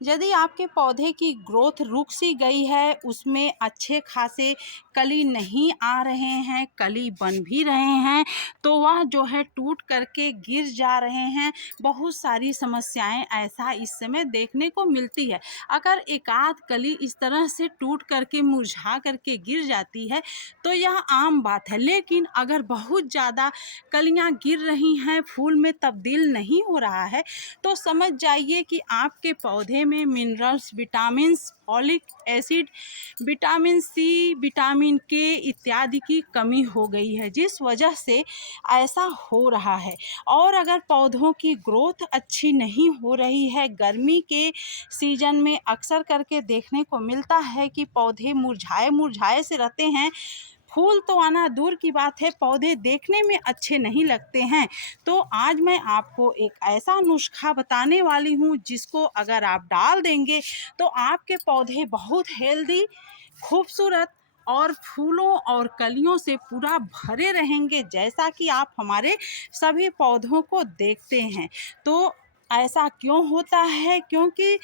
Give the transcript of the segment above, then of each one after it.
यदि आपके पौधे की ग्रोथ रुक सी गई है, उसमें अच्छे खासे कली नहीं आ रहे हैं, कली बन भी रहे हैं, तो वह जो है टूट करके गिर जा रहे हैं। बहुत सारी समस्याएं ऐसा इस समय देखने को मिलती है। अगर एकाध कली इस तरह से टूट करके मुरझा करके गिर जाती है तो यह आम बात है, लेकिन अगर बहुत ज़्यादा कलियां गिर रही हैं, फूल में तब्दील नहीं हो रहा है, तो समझ जाइए कि आपके पौधे में minerals, vitamins, folic acid, vitamin C, vitamin K इत्यादि की कमी हो गई है, जिस वजह से ऐसा हो रहा है। और अगर पौधों की ग्रोथ अच्छी नहीं हो रही है, गर्मी के सीजन में अक्सर करके देखने को मिलता है कि पौधे मुरझाए मुरझाए से रहते हैं, फूल तो आना दूर की बात है, पौधे देखने में अच्छे नहीं लगते हैं। तो आज मैं आपको एक ऐसा नुस्खा बताने वाली हूँ जिसको अगर आप डाल देंगे तो आपके पौधे बहुत हेल्दी, खूबसूरत और फूलों और कलियों से पूरा भरे रहेंगे, जैसा कि आप हमारे सभी पौधों को देखते हैं। तो ऐसा क्यों होता है? क्योंकि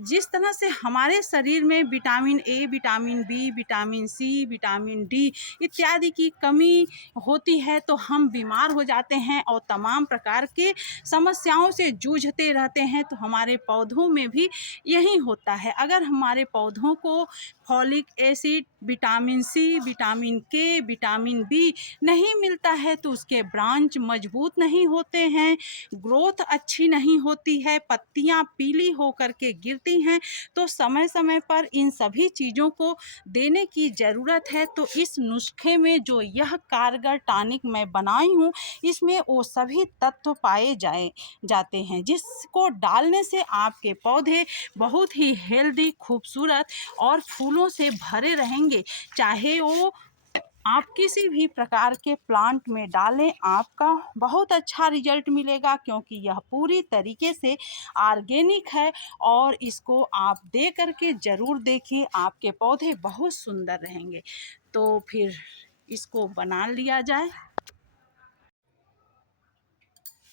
जिस तरह से हमारे शरीर में vitamin A, vitamin B, vitamin C, vitamin D इत्यादि की कमी होती है तो हम बीमार हो जाते हैं और तमाम प्रकार के समस्याओं से जूझते रहते हैं। तो हमारे पौधों में भी यही होता है। अगर हमारे पौधों को folic acid, vitamin C, vitamin K, vitamin B नहीं मिलता है तो उसके ब्रांच मजबूत नहीं होते हैं, ग्रोथ अच्छी नहीं होती है, पत्तियां पीली होकर के गिरती हैं। तो समय समय पर इन सभी चीज़ों को देने की ज़रूरत है। तो इस नुस्खे में जो यह कारगर टॉनिक मैं बनाई हूँ, इसमें वो सभी तत्व पाए जाते हैं, जिसको डालने से आपके पौधे बहुत ही हेल्दी, खूबसूरत और फूलों से भरे रहेंगे। चाहे वो आप किसी भी प्रकार के प्लांट में डालें, आपका बहुत अच्छा रिजल्ट मिलेगा, क्योंकि यह पूरी तरीके से ऑर्गेनिक है। और इसको आप दे करके ज़रूर देखिए, आपके पौधे बहुत सुंदर रहेंगे। तो फिर इसको बना लिया जाए।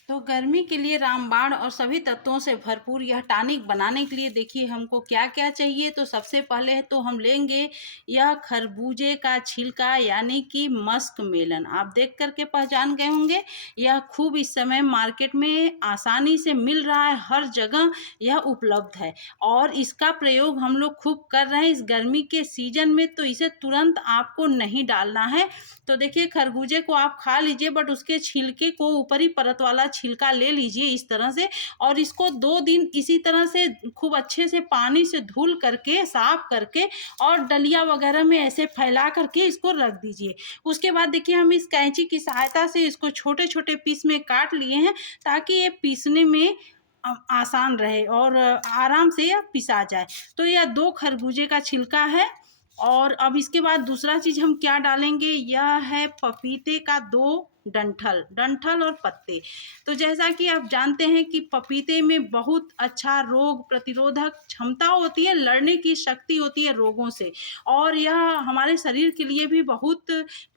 तो गर्मी के लिए रामबाण और सभी तत्वों से भरपूर यह टॉनिक बनाने के लिए देखिए हमको क्या क्या चाहिए। तो सबसे पहले तो हम लेंगे यह खरबूजे का छिलका, यानी कि मस्क मेलन। आप देख करके पहचान गए होंगे, यह खूब इस समय मार्केट में आसानी से मिल रहा है, हर जगह यह उपलब्ध है और इसका प्रयोग हम लोग खूब कर रहे हैं इस गर्मी के सीजन में। तो इसे तुरंत आपको नहीं डालना है। तो देखिए, खरबूजे को आप खा लीजिए, बट उसके छिलके को, ऊपरी परत वाला छिलका ले लीजिए इस तरह से, और इसको 2 दिन इसी तरह से खूब अच्छे से पानी से धुल करके, साफ करके और डलिया वगैरह में ऐसे फैला करके इसको रख दीजिए। उसके बाद देखिए, हम इस कैंची की सहायता से इसको छोटे छोटे पीस में काट लिए हैं, ताकि ये पीसने में आसान रहे और आराम से यह पिसा जाए। तो यह 2 खरबूजे का छिलका है। और अब इसके बाद दूसरा चीज़ हम क्या डालेंगे, यह है पपीते का 2 डंठल, डंठल और पत्ते। तो जैसा कि आप जानते हैं कि पपीते में बहुत अच्छा रोग प्रतिरोधक क्षमता होती है, लड़ने की शक्ति होती है रोगों से, और यह हमारे शरीर के लिए भी बहुत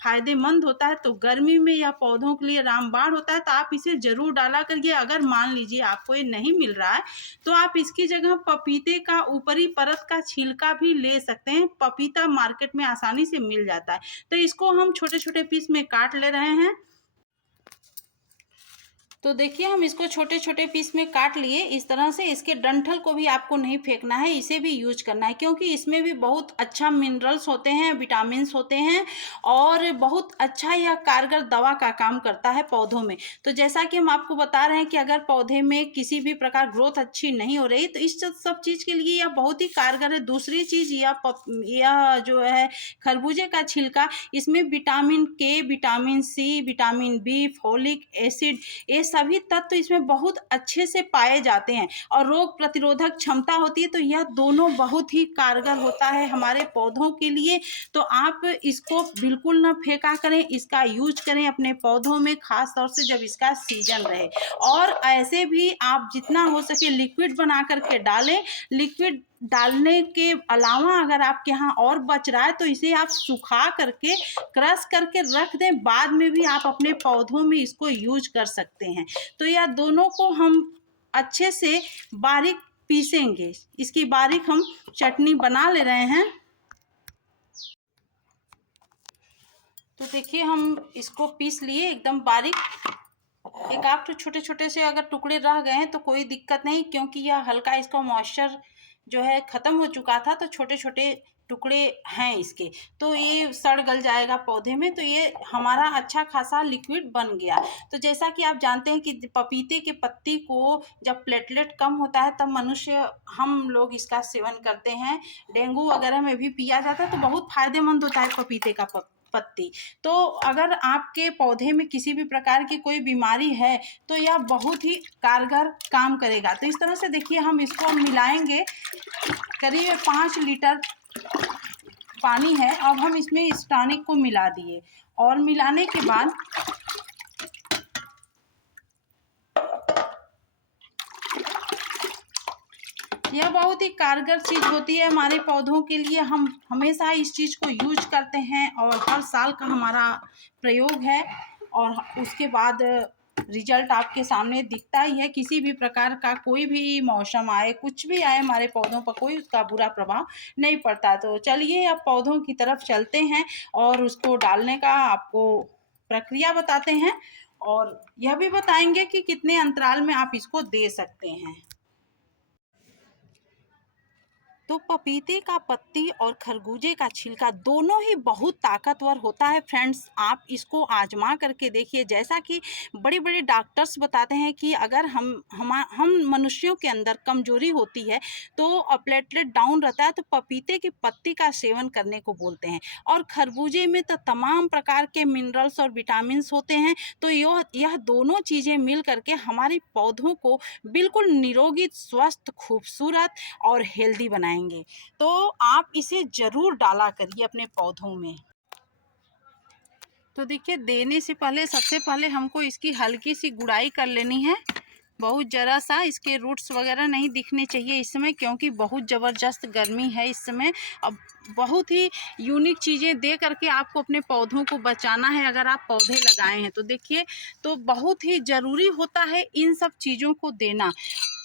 फायदेमंद होता है। तो गर्मी में यह पौधों के लिए रामबाण होता है, तो आप इसे ज़रूर डाला करिए। अगर मान लीजिए आपको ये नहीं मिल रहा है तो आप इसकी जगह पपीते का ऊपरी परत का छिलका भी ले सकते हैं। पपीता मार्केट में आसानी से मिल जाता है। तो इसको हम छोटे छोटे पीस में काट ले रहे हैं। तो देखिए, हम इसको छोटे छोटे पीस में काट लिए इस तरह से। इसके डंठल को भी आपको नहीं फेंकना है, इसे भी यूज करना है, क्योंकि इसमें भी बहुत अच्छा मिनरल्स होते हैं, विटामिन्स होते हैं और बहुत अच्छा यह कारगर दवा का काम करता है पौधों में। तो जैसा कि हम आपको बता रहे हैं कि अगर पौधे में किसी भी प्रकार ग्रोथ अच्छी नहीं हो रही, तो इस सब चीज़ के लिए यह बहुत ही कारगर है। दूसरी चीज़, यह जो है खरबूजे का छिलका, इसमें vitamin K, vitamin C, vitamin B, folic acid, ये सभी तत्व इसमें बहुत अच्छे से पाए जाते हैं और रोग प्रतिरोधक क्षमता होती है। तो यह दोनों बहुत ही कारगर होता है हमारे पौधों के लिए। तो आप इसको बिल्कुल ना फेंका करें, इसका यूज करें अपने पौधों में, खास तौर से जब इसका सीजन रहे। और ऐसे भी आप जितना हो सके लिक्विड बना करके डालें। लिक्विड डालने के अलावा अगर आपके यहाँ और बच रहा है तो इसे आप सुखा करके, क्रश करके रख दें, बाद में भी आप अपने पौधों में इसको यूज कर सकते हैं। तो यह दोनों को हम अच्छे से बारीक पीसेंगे। इसकी बारीक हम चटनी बना ले रहे हैं। तो देखिए हम इसको पीस लिए एकदम बारीक। एक आध तो छोटे छोटे से अगर टुकड़े रह गए हैं तो कोई दिक्कत नहीं, क्योंकि यह हल्का इसका मॉइस्चर जो है ख़त्म हो चुका था, तो छोटे छोटे टुकड़े हैं इसके, तो ये सड़ गल जाएगा पौधे में। तो ये हमारा अच्छा खासा लिक्विड बन गया। तो जैसा कि आप जानते हैं कि पपीते के पत्ती को जब प्लेटलेट कम होता है तब मनुष्य हम लोग इसका सेवन करते हैं। डेंगू वगैरह में भी पिया जाता है, तो बहुत फायदेमंद होता है पपीते का पत्ती। तो अगर आपके पौधे में किसी भी प्रकार की कोई बीमारी है तो यह बहुत ही कारगर काम करेगा। तो इस तरह से देखिए हम इसको मिलाएंगे। करीब 5 लीटर पानी है। अब हम इसमें इस टॉनिक को मिला दिए और मिलाने के बाद यह बहुत ही कारगर चीज़ होती है हमारे पौधों के लिए। हम हमेशा इस चीज़ को यूज करते हैं और हर साल का हमारा प्रयोग है, और उसके बाद रिजल्ट आपके सामने दिखता ही है। किसी भी प्रकार का कोई भी मौसम आए, कुछ भी आए, हमारे पौधों पर कोई उसका बुरा प्रभाव नहीं पड़ता। तो चलिए अब पौधों की तरफ चलते हैं और उसको डालने का आपको प्रक्रिया बताते हैं, और यह भी बताएंगे कि कितने अंतराल में आप इसको दे सकते हैं। तो पपीते का पत्ती और खरबूजे का छिलका दोनों ही बहुत ताकतवर होता है फ्रेंड्स। आप इसको आजमा करके देखिए। जैसा कि बड़े बड़े डॉक्टर्स बताते हैं कि अगर हम मनुष्यों के अंदर कमजोरी होती है तो प्लेटलेट डाउन रहता है, तो पपीते की पत्ती का सेवन करने को बोलते हैं। और खरबूजे में तो तमाम प्रकार के मिनरल्स और विटामिन होते हैं। तो यह दोनों चीज़ें मिल करके हमारी पौधों को बिल्कुल निरोगी, स्वस्थ, खूबसूरत और हेल्दी बनाएंगे। तो आप इसे जरूर डाला करिए अपने पौधों में। तो देखिए देने से पहले सबसे पहले हमको इसकी हल्की सी गुड़ाई कर लेनी है। बहुत ज़रा सा इसके रूट्स वगैरह नहीं दिखने चाहिए इस समय, क्योंकि बहुत ज़बरदस्त गर्मी है इस समय। अब बहुत ही यूनिक चीज़ें दे करके आपको अपने पौधों को बचाना है अगर आप पौधे लगाए हैं तो। देखिए तो बहुत ही ज़रूरी होता है इन सब चीज़ों को देना।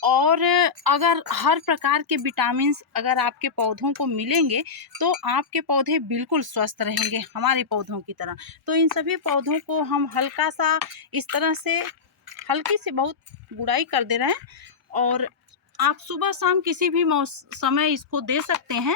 और अगर हर प्रकार के विटामिन्स अगर आपके पौधों को मिलेंगे तो आपके पौधे बिल्कुल स्वस्थ रहेंगे हमारे पौधों की तरह। तो इन सभी पौधों को हम हल्का सा इस तरह से हल्की सी बहुत गुड़ाई कर दे रहे हैं। और आप सुबह शाम किसी भी समय इसको दे सकते हैं।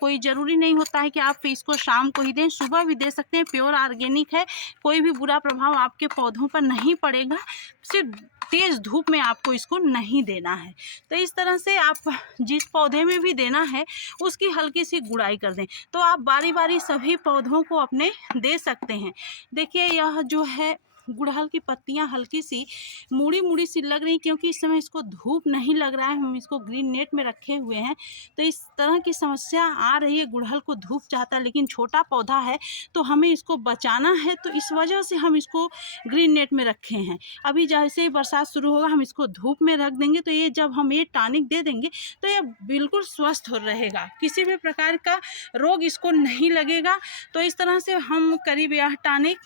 कोई ज़रूरी नहीं होता है कि आप इसको शाम को ही दें, सुबह भी दे सकते हैं। प्योर ऑर्गेनिक है, कोई भी बुरा प्रभाव आपके पौधों पर नहीं पड़ेगा। सिर्फ तेज़ धूप में आपको इसको नहीं देना है। तो इस तरह से आप जिस पौधे में भी देना है उसकी हल्की सी गुड़ाई कर दें। तो आप बारी बारी सभी पौधों को अपने दे सकते हैं। देखिए यह जो है गुड़हल की पत्तियां हल्की सी मुड़ी मुड़ी सी लग रही, क्योंकि इस समय इसको धूप नहीं लग रहा है। हम इसको ग्रीन नेट में रखे हुए हैं, तो इस तरह की समस्या आ रही है। गुड़हल को धूप चाहता है, लेकिन छोटा पौधा है तो हमें इसको बचाना है, तो इस वजह से हम इसको ग्रीन नेट में रखे हैं। अभी जैसे ही बरसात शुरू होगा हम इसको धूप में रख देंगे, तो ये जब हम ये टॉनिक दे देंगे तो ये बिल्कुल स्वस्थ हो रहेगा, किसी भी प्रकार का रोग इसको नहीं लगेगा। तो इस तरह से हम करीब यह टॉनिक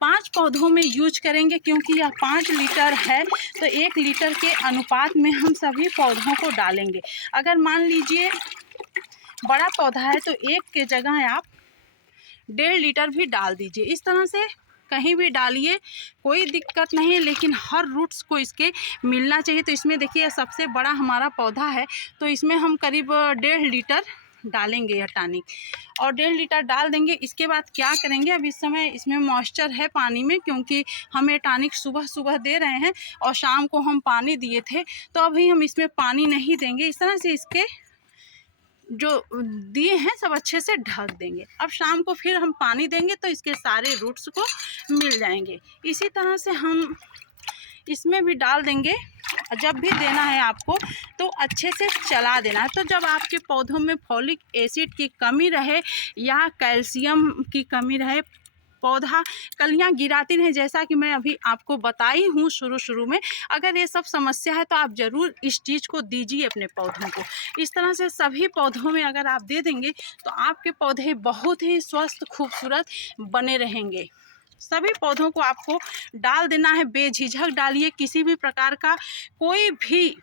5 पौधों में यूज करेंगे, क्योंकि यह 5 लीटर है तो 1 लीटर के अनुपात में हम सभी पौधों को डालेंगे। अगर मान लीजिए बड़ा पौधा है तो 1 के जगह आप 1.5 लीटर भी डाल दीजिए। इस तरह से कहीं भी डालिए, कोई दिक्कत नहीं है, लेकिन हर रूट्स को इसके मिलना चाहिए। तो इसमें देखिए सबसे बड़ा हमारा पौधा है, तो इसमें हम करीब 1.5 लीटर डालेंगे यह टॉनिक, और 1.5 लीटर डाल देंगे। इसके बाद क्या करेंगे, अब इस समय इसमें मॉइस्चर है पानी में, क्योंकि हम ये टॉनिक सुबह सुबह दे रहे हैं और शाम को हम पानी दिए थे, तो अभी हम इसमें पानी नहीं देंगे। इस तरह से इसके जो दिए हैं सब अच्छे से ढक देंगे। अब शाम को फिर हम पानी देंगे तो इसके सारे रूट्स को मिल जाएंगे। इसी तरह से हम इसमें भी डाल देंगे। जब भी देना है आपको तो अच्छे से चला देना है। तो जब आपके पौधों में फॉलिक एसिड की कमी रहे या कैल्शियम की कमी रहे, पौधा कलियां गिराती रहें, जैसा कि मैं अभी आपको बताई हूँ शुरू में, अगर ये सब समस्या है तो आप ज़रूर इस चीज़ को दीजिए अपने पौधों को। इस तरह से सभी पौधों में अगर आप दे देंगे तो आपके पौधे बहुत ही स्वस्थ, खूबसूरत बने रहेंगे। सभी पौधों को आपको डाल देना है, बेझिझक डालिए। किसी भी प्रकार का कोई भी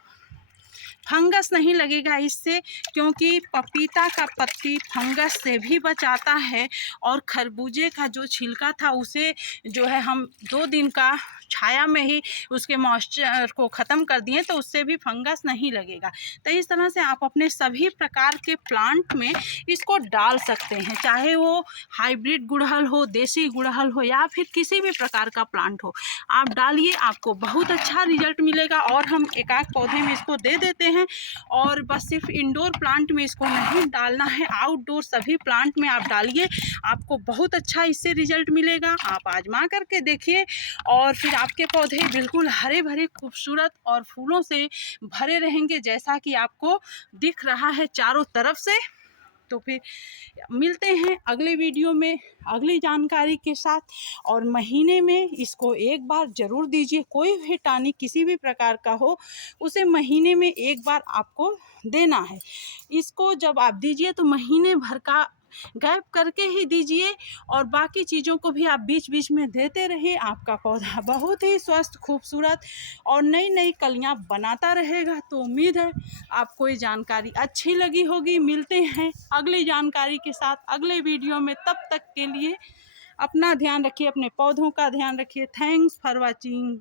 फंगस नहीं लगेगा इससे, क्योंकि पपीता का पत्ती फंगस से भी बचाता है। और खरबूजे का जो छिलका था उसे जो है हम 2 दिन का छाया में ही उसके मॉइस्चर को ख़त्म कर दिए, तो उससे भी फंगस नहीं लगेगा। तो इस तरह से आप अपने सभी प्रकार के प्लांट में इसको डाल सकते हैं, चाहे वो हाइब्रिड गुड़हल हो, देसी गुड़हल हो, या फिर किसी भी प्रकार का प्लांट हो, आप डालिए, आपको बहुत अच्छा रिजल्ट मिलेगा। और हम एक आध पौधे में इसको दे देते हैं, और बस सिर्फ इंडोर प्लांट में इसको नहीं डालना है, आउटडोर सभी प्लांट में आप डालिए, आपको बहुत अच्छा इससे रिजल्ट मिलेगा। आप आजमा करके देखिए, और फिर आपके पौधे बिल्कुल हरे भरे खूबसूरत और फूलों से भरे रहेंगे, जैसा कि आपको दिख रहा है चारों तरफ से। तो फिर मिलते हैं अगले वीडियो में अगली जानकारी के साथ। और महीने में इसको एक बार ज़रूर दीजिए, कोई भी टॉनिक किसी भी प्रकार का हो उसे महीने में एक बार आपको देना है। इसको जब आप दीजिए तो महीने भर का गैप करके ही दीजिए, और बाकी चीज़ों को भी आप बीच बीच में देते रहिए। आपका पौधा बहुत ही स्वस्थ, खूबसूरत और नई नई कलियां बनाता रहेगा। तो उम्मीद है आपको ये जानकारी अच्छी लगी होगी। मिलते हैं अगली जानकारी के साथ अगले वीडियो में, तब तक के लिए अपना ध्यान रखिए, अपने पौधों का ध्यान रखिए। Thanks for watching.